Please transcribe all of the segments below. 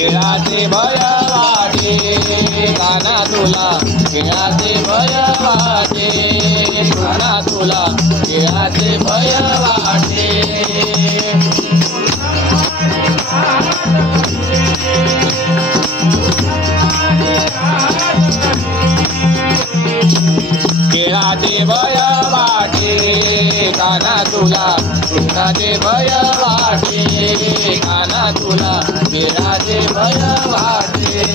खेळाचे भय वाटे काना तुला खेळाचे भय वाटे काना तुला खेळाचे भय वाटे खेळाचे भय वाटे काना तुला खेळाचे भय वाटे काना तुला खेळाचे भय वाटे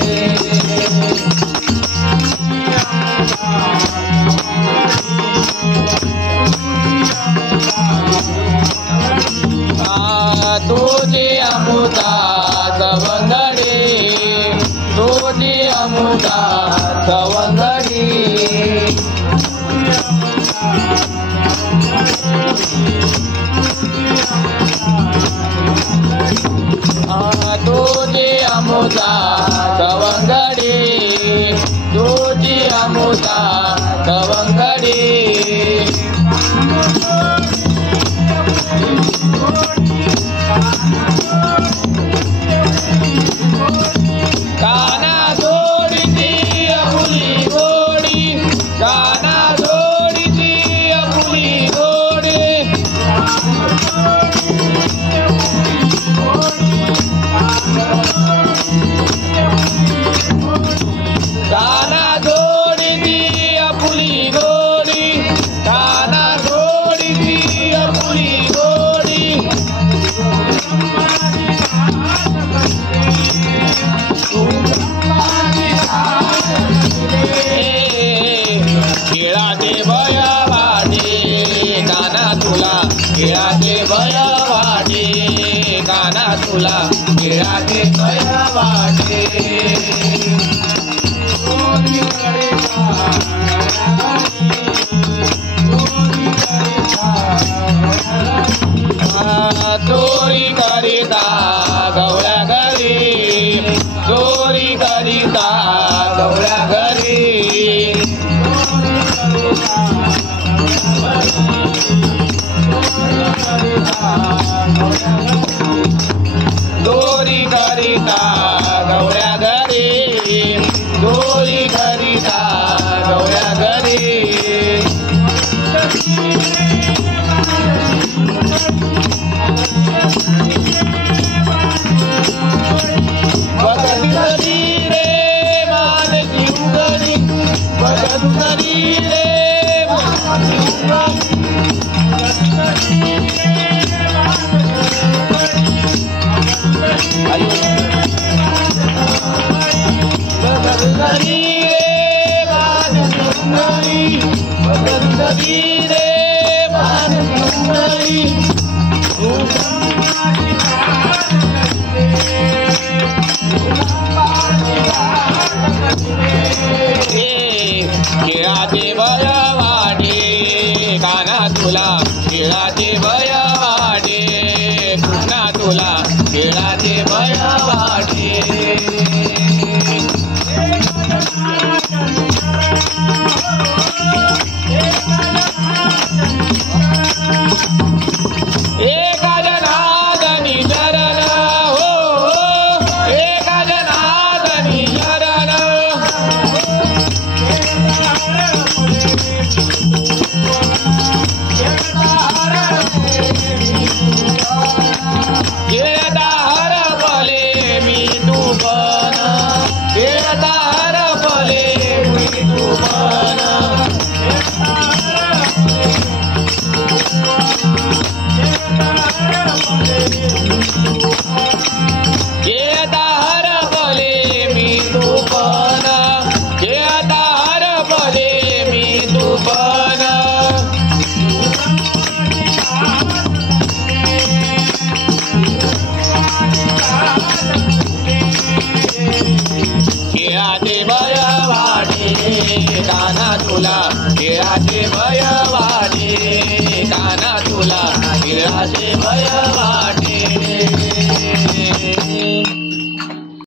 तुझी अमुता सवंगडी तुझी अमुता सवंगडी तुझी अमुता सवंगडी तुझी अमुता सवंगडी काना जोडीची आपुली गोडी काना जोडीची आपुली गोडी काना जोडीची आपुली गोडी काना जोडीची आपुली गोडी खेळाचे भय वाटे काना तुला खेळाचे भय वाटे काना तुला खेळाचे भय वाटे